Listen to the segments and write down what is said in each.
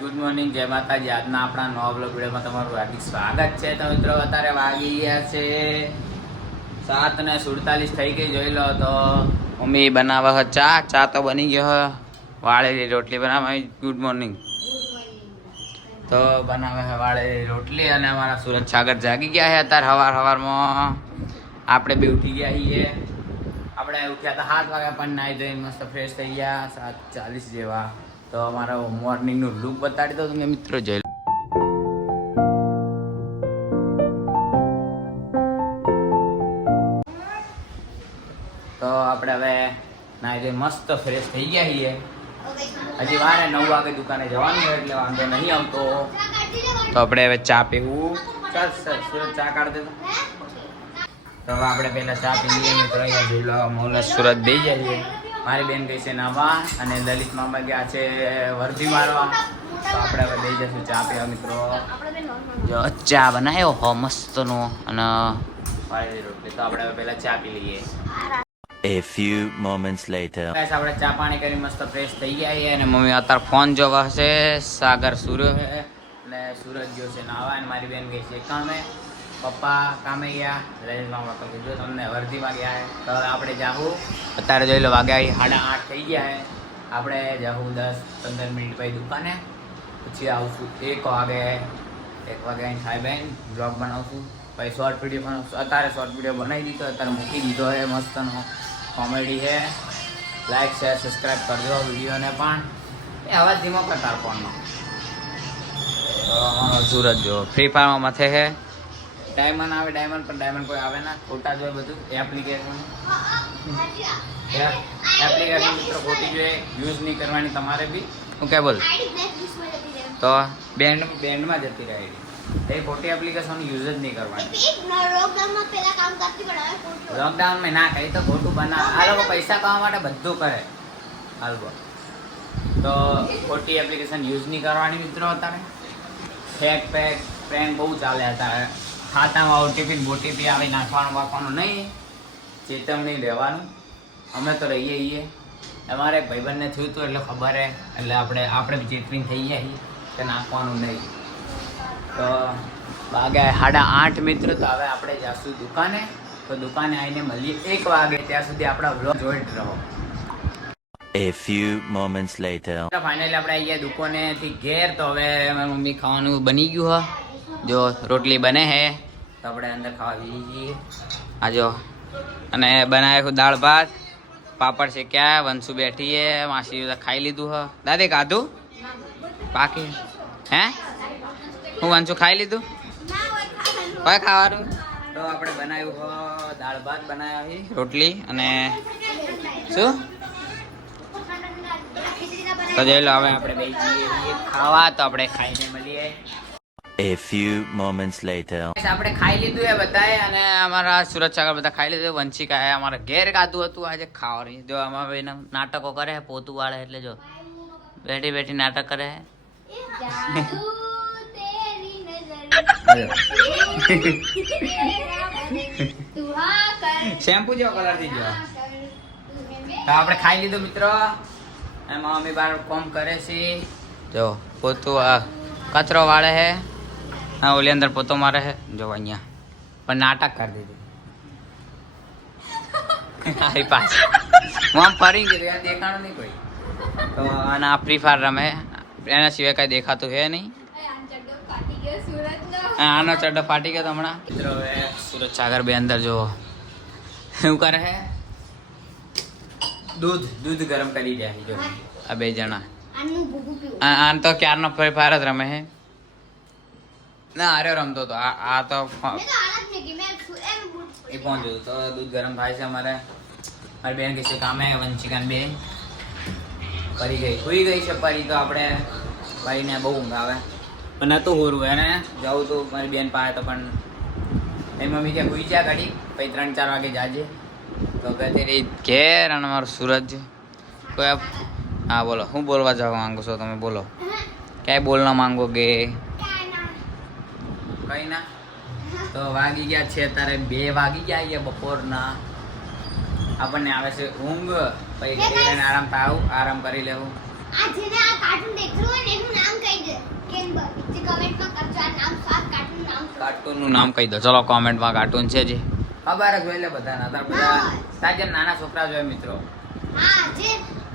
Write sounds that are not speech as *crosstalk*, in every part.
Good morning જય માતાજી. આજના આપણા નવા બ્લોગ વિડીયોમાં તમારું હાર્દિક સ્વાગત છે. તો મિત્રો, અત્યારે વાગી ગયા છે સાત ને સુડતાલીસ થઈ ગઈ, જોઈ લો તો. મમ્મી બનાવે છે ચા. ચા તો બની ગયો વાળેલી રોટલી બનાવે ગુડ મોર્નિંગ તો બનાવે છે વાળેલી રોટલી અને અમારા સુરત સાગર જાગી ગયા છે અત્યારે હવાર હવારમાં. આપણે બે ઉઠી ગયા છીએ. આપણે ઉઠ્યા હતા સાત વાગ્યા પણ નાહી ધોઈને મસ્ત ફ્રેશ થઈ ગયા. સાત ચાલીસ જેવા. તો અમારા મોર્નિંગનું લુક બતાડી દો તમે મિત્રો જોઈ. તો આપણે હવે ના એટલે મસ્ત ફ્રેશ થઈ ગયા છીએ. હજી વારે નવ વાગે દુકાને જવાનું છે, એટલે વાંધો નહીં આવતો. તો આપણે હવે ચા પીવું. ચાલ સર સુરત ચા કાઢ દેતો તો. હવે આપણે પહેલા ચા પી લઈએ, મિત્રો, અહીંયા જોઈ લો મોલસ સુરત દઈ જઈએ મારી બેન ગઈ છે નાવા અને લલિત મામા ગયા છે વર્ધી મારવા. તો આપણે હવે લઈ જશું ચા પીવા મિત્રો. જો ચા બનાવ્યો હો મસ્તનો અને વાળેલી રોટલી. તો આપણે પહેલા ચા પી લઈએ. A few moments later. Guys, આપણે ચા પાણી કરી મસ્ત ફ્રેશ થઈ ગયા અને મમ્મી અત્યારે ફોન જોવા હશે. સાગર સૂર્ય છે અને સૂરજ ગયો છે નાવા અને મારી બેન ગઈ છે કામે. પપ્પા કામે ગયા તો કીધું, તમને વર્ધીમાં ગયા છે તો આપણે જાવું અત્યારે જોઈ લો વાગ્યા સાડા આઠ થઈ ગયા છે આપણે જાવું દસ પંદર મિનિટ પછી દુકાને. પછી આવશું એક વાગે. એક વાગે બેન બ્લોગ બનાવશું. પછી શોર્ટ વીડિયો બનાવશું. અત્યારે શોર્ટ વીડિયો બનાવી દીધો, અત્યારે મૂકી દીધો છે મસ્તનો કોમેડી છે લાઈક શેર સબસ્ક્રાઈબ કરજો વિડીયોને પણ. એ અવાજ ધીમો કરતા તો સુરત જો, ફ્રી ફાયરમાં માથે છે ડાયમંડ આવે ડાયમંડ પણ ડાયમંડ કોઈ આવે ના. ખોટા જોઈએ બધું એપ્લિકેશન એપ્લિકેશન મિત્રો ખોટી જોઈએ યુઝ નહીં કરવાની તમારે બી. હું કે બોલ. તો બેન્ડ બેન્ડમાં જતી રહે એ. ખોટી એપ્લિકેશન યુઝ જ નહીં કરવાની. લોકડાઉનમાં ના કરી તો ખોટું બનાવે. આ લોકો પૈસા કમાવા માટે બધું કરે. હાલવો તો ખોટી એપ્લિકેશન યુઝ નહીં કરવાની મિત્રો અત્યારે. ફેક પેક પ્રેન્ક બહુ ચાલે અત્યારે. ખાતામાં ઓટીપી બોટીપી આવી નાખવાનું બાખવાનું નહીં ચેતવણી લેવાનું અમે તો રહીએ છીએ. અમારે ભાઈબંધને થયું હતું એટલે ખબર હે એટલે આપણે આપણે ચેતવણી થઈ ગયા છીએ કે નાખવાનું નહીં. તો વાગ્યા સાડા આઠ મિત્ર તો હવે આપણે જઈશું દુકાને. તો દુકાને આવીને મળીએ એક વાગે ત્યાં સુધી આપણા વ્લોગ જોઈ જ રહો. A few moments later. Finally આપણે આવી ગયા દુકાનેથી ઘેર તો હવે મમ્મી ખાવાનું બની ગયું હ. જો રોટલી બને હે. તો આપણે અંદર ખાવા જઈએ. છીએ આ જો. અને બનાવ્યું દાળ ભાત પાપડ શેક્યા વંશુ બેઠી હે માસી ખાઈ લીધું હ. દાદી ખાધું? બાકી. હે? હું વંશુ ખાઈ લીધું? કોઈ ખાવાનું? તો આપણે બનાવ્યું હ દાળ ભાત બનાવ્યા હી રોટલી અને શું? તો જોઈ લો હવે આપણે બે ખાવા તો આપણે ખાઈને મળીએ. A few moments later. આપણે ખાઈ લીધું એ બધાએ અને અમારા સુરત સાગર બધા ખાઈ લીધું. વંશિકા એ અમારા ઘેર ખાધું હતું આજે ખાવાની. જો અમારા ભાઈ નાટકો કરે હે પોતું વાળે એટલે જો બેઠી બેઠી નાટક કરે. હે *laughs* શેમ્પુ જેવો કલર થઈ ગયો. તો આપણે ખાઈ લીધું મિત્રો. એમાં મમ્મી બાર કોમ કરે છે. જો પોતું આ કચરો વાળે છે. હા ઓલી અંદર પોતો મારે છે. જો અહીંયા. પણ નાટક કરી દીધું આવી પાસ હું આમ ફરી ગયું દેખાણું નહીં કોઈ. તો અને આ ફ્રી ફાયર રમે. એના સિવાય કઈ દેખાતું છે નહીં. આનો ચડ્ડો ફાટી ગયો હમણાં. મિત્રો હવે સુરત સાગર બે અંદર જો શું કરે છે? દૂધ દૂધ ગરમ કરી દે. જો આ બે જણા. આ આન તો ક્યારનો ફ્રી ફાયર જ રમે છે. ના અરે રમતો તો આ આ તો એ પહોંચ્યું તો દૂધ ગરમ થાય છે અમારે. મારી બેન છે કામે વંશિકાન બે ફરી ગઈ. સુઈ ગઈ છે પરી તો આપણે પરીને બહુ ઊંઘ આવે. પણ નતું હોરું એને જાઉં તો મારી બેન પાસે તો પણ. એની મમ્મી કે સુઈ જા ઘડી પછી ત્રણ ચાર વાગે જાજે. તો કહે તેરી ઘેર અને મારું સૂરજ કોઈ હા બોલો. શું બોલવા જવા માંગો છો? તમે બોલો. ક્યાંય બોલવા માંગો કે? કઈ ના? તો વાગી ગયા છે તારે બે વાગી ગયા અહીંયા બપોરના. આપણને આવે છે ઊંઘ. પછી એને આરામ પાવું આરામ કરી લેવું. આ જેને આ કાર્ટૂન દેખતું હોય ને એનું નામ કહી દે. કેમ્બર જે કમેન્ટમાં કરજો આ નામ સાત કાર્ટૂન નામ કાર્ટૂનનું નામ કહી દો. ચલો કોમેન્ટમાં કાર્ટૂન છે જે. ખબર જોઈ લે બધાના. તાર બધા સાજે નાના છોકરા જોઈએ મિત્રો. હા જે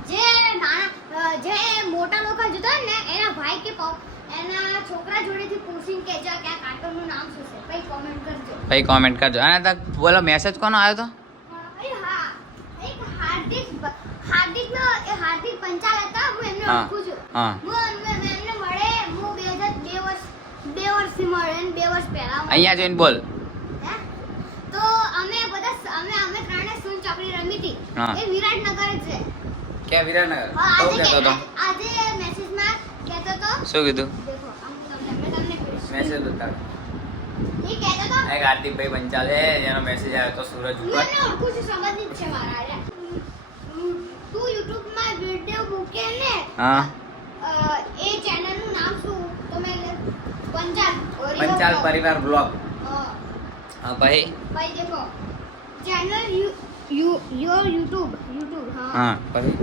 જે નાના જે મોટા લોકો જોતા ને એના ભાઈ કે એના છોકરા જોડેથી પૂછીને કહેજો કે આ કાર્ટૂનનું નામ શું છે. પછી કોમેન્ટ કરજો. ભાઈ કોમેન્ટ કરજો. અને તક બોલો મેસેજ કોનો આવ્યો તો? હા એક હાર્દિક હાર્દિક પંચાલ હતા હું એમને ઓળખું છું. હા. હું એમને મળે હું વર્ષ વર્ષથી મળે ને બે વર્ષ પહેલા અહીંયા જોઈને બોલ. તો અમે બધા અમે અમે ત્રણે સુન ચોકડી રમી હતી એ વિરાટનગર જ છે. કે વિરાટનગર. આજે કહેતો તો શું કીધું. મેસેજ હતા એ કહેતો તો પંચાલ છે જેનો મેસેજ આવ્યો તો સુરજ ઉપર. હા. એ ચેનલનું નામ શું? તો મેં પંચાલ પંચાલ પરિવાર બ્લોગ. હા. હા ભાઈ. ભાઈ દેખો. Channel you your YouTube YouTube હા. પછી?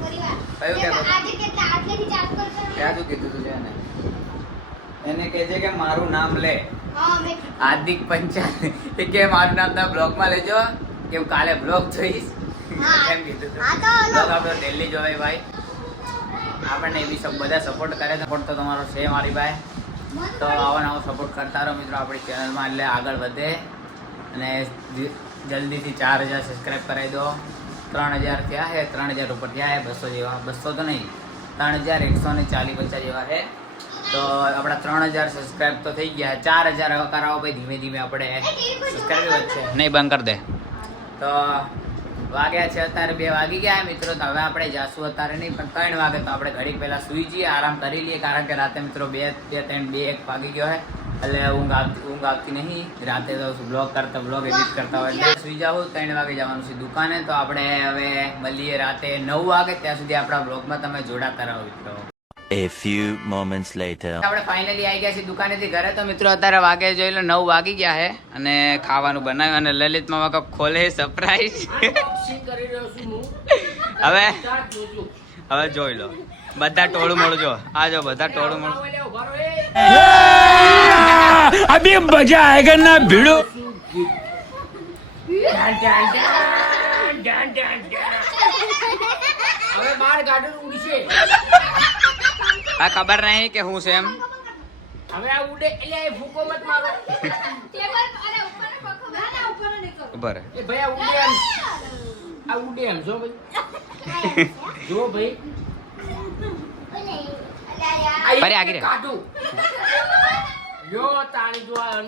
પરિવાર. કયું કે આજે કેટલા આટલેથી કરશો શું કીધું તું છે એને? એને કહેજે કે મારું નામ લે. હા મેં કીધું. હાર્દિક પંચાલ. એ કે મારું નામ તમે બ્લોગમાં લેજો કે હું કાલે બ્લોગ જોઈશ. હા. એમ કીધું તું. બ્લોગ આપણો ડેલી જોવાય ભાઈ. આપણને એવી બધા સપોર્ટ કરે સપોર્ટ તો તમારો છે મારી ભાઈ તો. આવો નવો સપોર્ટ કરતા રહો મિત્રો આપણી ચેનલમાં એટલે આગળ વધે. અને જલ્દીથી ચાર હજાર સબસ્ક્રાઈબ કરાવી દો. ત્રણ હજાર થયા છે ત્રણ હજાર ઉપર થયા છે બસો જેવા બસો તો નહીં ત્રણ હજાર એકસો ને ચાલીસ પચાસ જેવા છે. તો આપણા ત્રણ હજાર સબસ્ક્રાઈબ તો થઈ ગયા ચાર હજાર હવે કરાવો ભાઈ ધીમે ધીમે આપણે સબસ્ક્રાઈબ વધશે નહીં બંધ કરી દે. તો વાગ્યા છે અત્યારે બે વાગી ગયા મિત્રો તો હવે આપણે જાશું અત્યારે નહીં પણ ત્રણ વાગે તો આપણે ઘડી પહેલાં સુઈ જઈએ આરામ કરી લઈએ કારણ કે રાતે મિત્રો બે બે ત્રણ બે એક વાગી ગયો છે. એટલે ઊંઘ આવતી ઊંઘ આવતી નહીં. રાતે તો બ્લોગ કરતા બ્લોગ એડિટ કરતા હોય એટલે સુઈ જાવ ત્રણ વાગે જવાનું છે દુકાને. તો આપણે હવે મળીએ રાતે નવ વાગે. ત્યાં સુધી આપણા બ્લોગમાં તમે જોડાતા રહો મિત્રો. A few moments later. આપણે ફાઇનલી આવી ગયા છે દુકાનેથી ઘરે. તો મિત્રો અત્યારે વાગે જોઈ લો નવ વાગી ગયા છે અને ખાવાનું બનાવ્યું અને લલિત મામા કપ ખોલે સરપ્રાઈઝ હવે હવે જોઈ લો. બધા ટોળું મોડું જો. આ જો બધા ટોળું મોડું. अभी मजा आएगा ना भिड़ो હવે બાર ગાર્ડન ઉડશે આ ખબર નહીં કે હું છે એમ હવે આ ઉડે એટલે એ ફૂકો મત મારો ટેબલ અરે ઉપરનો પંખો ના ના ઉપરનો નહીં કરો. ઉભર એ ભાઈ આ ઉડે એમ આ ઉડે એમ જો ભાઈ જો ભાઈ ઓલે, અલા યાર. આ ફરી આગળ રે. કાઢું જો તાણી જો આ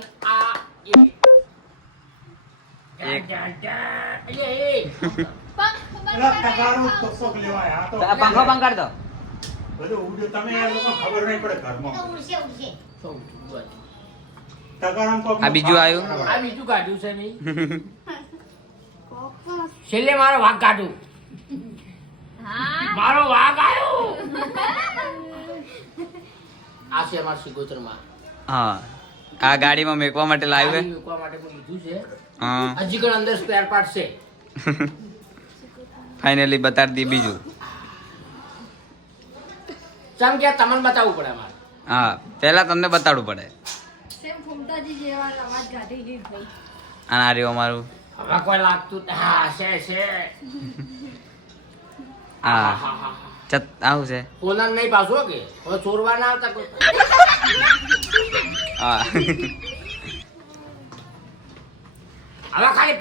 પંખ દો. બધું તમે લોકો ખબર નહીં પડે ઘરમાં. આ બીજું આવ્યું? આ બીજું કાઢ્યું છે નહીં. *laughs* છેલ્લે મારો વાઘ કાઢું હા. મારો વાઘ આવ્યો. *laughs* આ છે અમારા સિગોતરમાં હા. આ ગાડીમાં મેકવા માટે લાવ્યું ગાડી મૂકવા માટે મેં લીધું છે. હા. હજી પણ અંદર સ્પેર પાર્ટ છે. *laughs* ફાઇનલી બતાડી દી બીજું. ચમ કે તમને બતાવવું પડે અમારે. હા પહેલા તમને બતાડવું પડે. સેમ ફૂમતાજી જેવા અવાજ કાઢી ગઈ ભાઈ. અને આ રહ્યું અમારું. હવે કોઈ લાગતું હા છે છે. હા. ચત આવું છે. કોલન નહીં પાછો કે. હવે ચોરવા ના આવતા કોઈ. *laughs* હા. હવે ખાલી.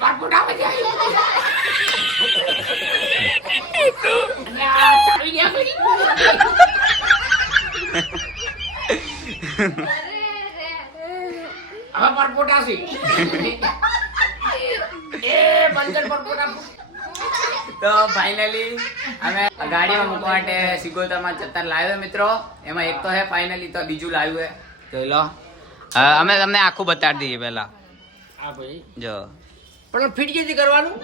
હવે પરપોટ આવશે. એ બંદર પરપોટ તો ફાઇનલી અમે ગાડીમાં મૂકવા માટે સિગોતરમાં ચત્તર લાવ્યો મિત્રો. એમાં એક તો હે ફાઇનલી તો બીજું લાવ્યું હે. જોઈ લો. અમે તમને આખું બતાડી દઈએ પહેલા. હા ભાઈ. જો. પણ ફીટ કેથી કરવાનું?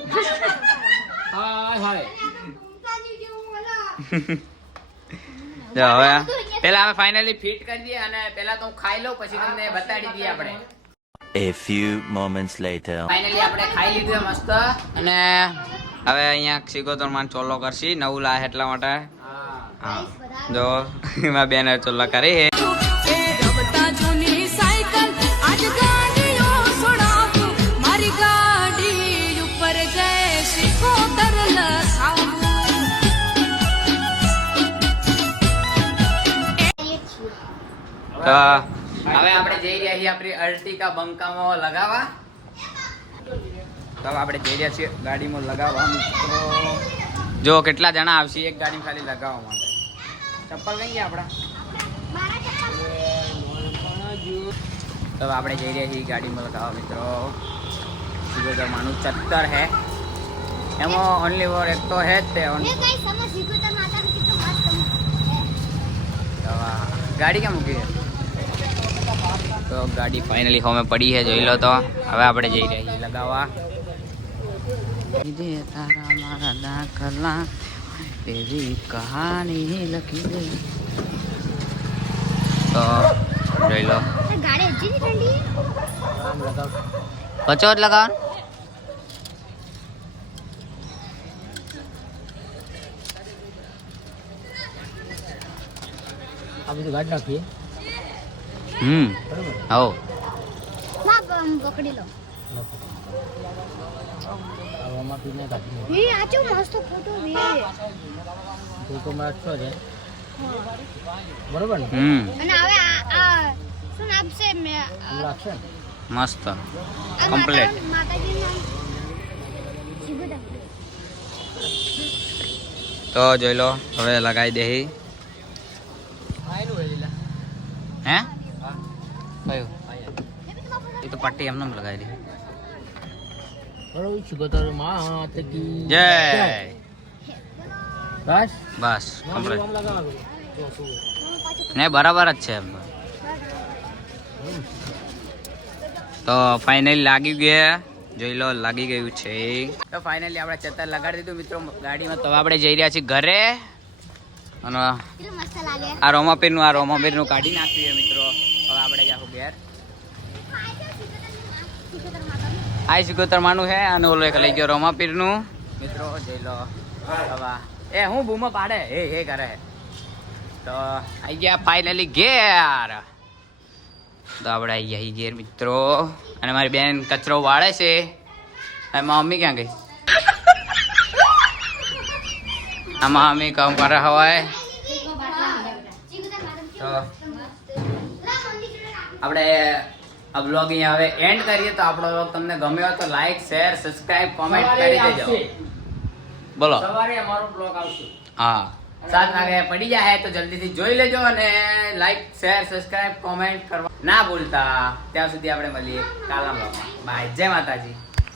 હાય હાય. *laughs* જો હવે પહેલા અમે ફાઇનલી ફિટ કરી દઈએ અને પેલા તો હું ખાઈ લઉં પછી તમને બતાડી દઈએ આપણે. A few moments later. Finally આપણે ખાઈ લીધું મસ્ત. અને હવે અહીંયા સિગોતરમાં ચોલ્લો કરશી નવું લાય એટલા માટે. હા. જો *laughs* એમાં બેનર ચોલ્લા કરી તો હવે આપણે જઈ રહ્યા છીએ આપણી અર્ટિકા બંકામાં લગાવવા. તો આપણે જઈ રહ્યા છીએ ગાડીમાં લગાવવા મિત્રો. જો કેટલા જણા આવશે? એક ગાડી ખાલી લગાવવા માટે. ચપ્પલ કઈ ગયા આપણા? તો આપણે જઈ રહ્યા છીએ ગાડીમાં લગાવવા મિત્રો. જમાનું માનું ચત્તર હે. એમાં ઓનલી વોર એક તો હે જ તે. ગાડી ક્યાં મૂકી છે? તો ગાડી ફાઇનલી હોમે પડી છે જોઈ લો તો. હવે આપણે જઈ રહ્યા છીએ લગાવવા. કીધે તારા મારા દાખલા એવી કહાની લખી દે. તો જોઈ લો. એ ગાડી હજી ની ઠંડી આમ લગાવ પચો જ લગાવ આ બધું ગાડી નાખીએ હમ. પ- પકડી લો. બરોબર ને અને હવે આ શું મે મસ્ત. શિવદા. તો જોઈ લો હવે લગાવી દે હા એનું હોય લીલા હે હા કયું એ તો પટ્ટી એમને લગાવી જય. બસ? કમ્પ્લીટ ને બરાબર જ છે એમ. તો ફાઇનલી લાગી ગયા જોઈ લો લાગી ગયું છે. તો ફાઇનલી આપણે ચત્તર લગાડી દીધું. મિત્રો ગાડીમાં તો આપણે જઈ રહ્યા છીએ ઘરે. અને કેટલું મસ્ત લાગે. આ રોમાપીરનું આ રોમાપીરનું કાઢી નાખ્યું મિત્રો હવે આપણે જાઉં ઘેર શિવદા માતાનું. ગોતરમાનું છે અને ઓલો એક લઈ ગયો રોમાપીરનું. મિત્રો જઈ લો. હવે. એ હું બૂમો પાડે? હે હે કરે. તો આઈ ગયા ફાઇનલી ઘેર. તો આપણે આવી ગયા ઘેર મિત્રો. અને મારી બેન કચરો વાળે છે. અને મમ્મી ક્યાં ગઈ? આ મમ્મી કામ કરે હવાય તો. આપણે આ બ્લોગ અહીંયા હવે એન્ડ કરીએ તો આપણો બ્લોગ તમને ગમ્યો હોય તો લાઈક શેર સબસ્ક્રાઇબ કોમેન્ટ કરી દેજો. બોલો. સવારે અમારો બ્લોગ આવશે. હા. સાત વાગે પડી જાય તો જલ્દીથી જોઈ લેજો અને લાઈક શેર સબસ્ક્રાઇબ કોમેન્ટ કરવા ના ભૂલતા. ત્યાં સુધી આપણે મળીએ કાલના બ્લોગમાં બાય જય માતાજી.